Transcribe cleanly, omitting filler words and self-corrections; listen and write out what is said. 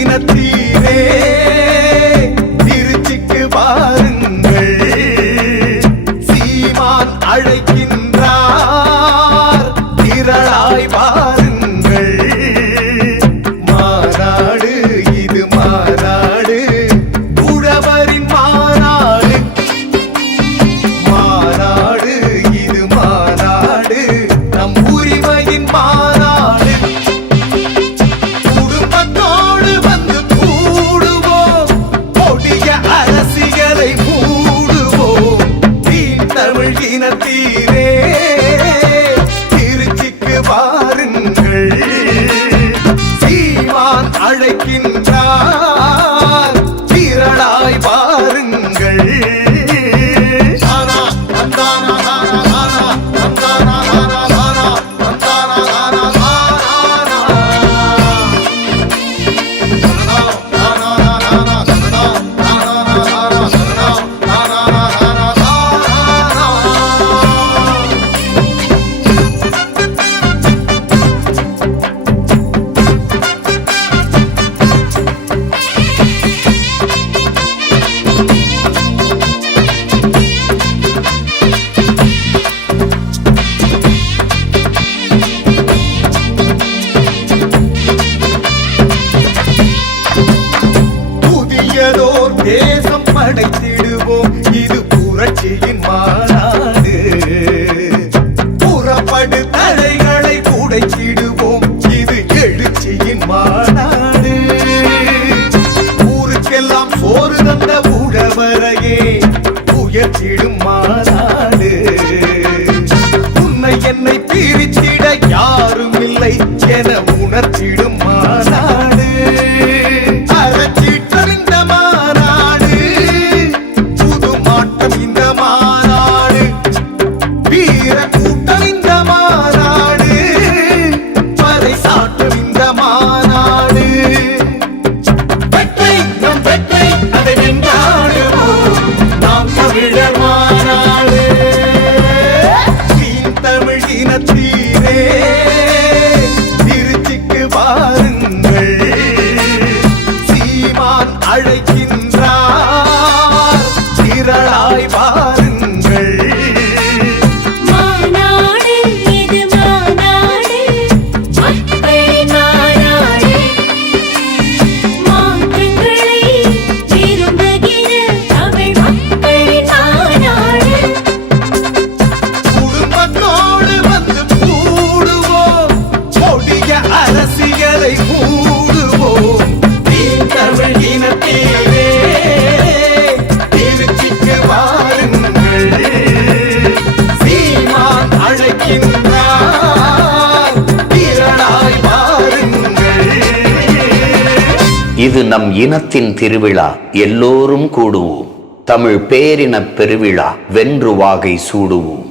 இனத்தீரே திருச்சிக்கு வாருங்கள், சீமான் அழைக்கின்றார் திரளாய் வாருங்கள். மாநாடு இது மாநாடு, உழவரின் மாநாடு. மாநாடு இது மாநாடு, நம் உரிமையின் மாநாடு. குடும்பத்தோடு வந்து கூடுவோம், கொடிய அரசியலை மூடுவோம். தீன் தமிழ் இனத்தீரே திருச்சிக்கு வாருங்கள், சீமான் அழைக்கின்றார் திரளாய் வாருங்கள். புதியதோர் தேசம் படைத்திடுவோம், இது புரட்சியின் மாநாடு. புறப்படு தடைகளை உடைத்திடுவோம், இது எழுச்சியின் மாநாடு. ஊருக்கெல்லாம் சோறு தந்த உழவரையே உயர்த்திடும் மாநாடு. உன்னை என்னை பிரித்திட யாரும் இல்லை என உணர்த்திடும் மாநாடு. அறச்சீற்றம் இந்த மாநாடு, புது மாற்றம் இந்த மாநாடு, வீர கூட்டம் இந்த மாநாடு, பறைசாற்றும் இந்த மாநாடு. வெற்றி நம் வெற்றி, அதை வென்றாடுவோம், நாம் தமிழர் மாநாடு. தீன் தமிழ் இனத்தீரே திருச்சிக்கு வாருங்கள், சீமான் அழைக்கின்றார் திரளாய் வாருங்கள். மாநாடு இது மாநாடு, மக்களின் மாநாடு. மாற்றங்களை விரும்புகிற தமிழ் மக்களின் மாநாடு. குடும்பத்தோடு வந்து கூடுவோம், கொடிய அரசியலை மூடுவோம். தீன் தமிழ் இனத்தீரே திருச்சிக்கு வாருங்கள், சீமான் அழைக்கின்றார் திரளாய் வாருங்கள். இது நம் இனத்தின் திருவிழா, எல்லோரும் கூடுவோம். தமிழ் பேரினப் பெருவிழா, வென்று வாகை சூடுவோம்.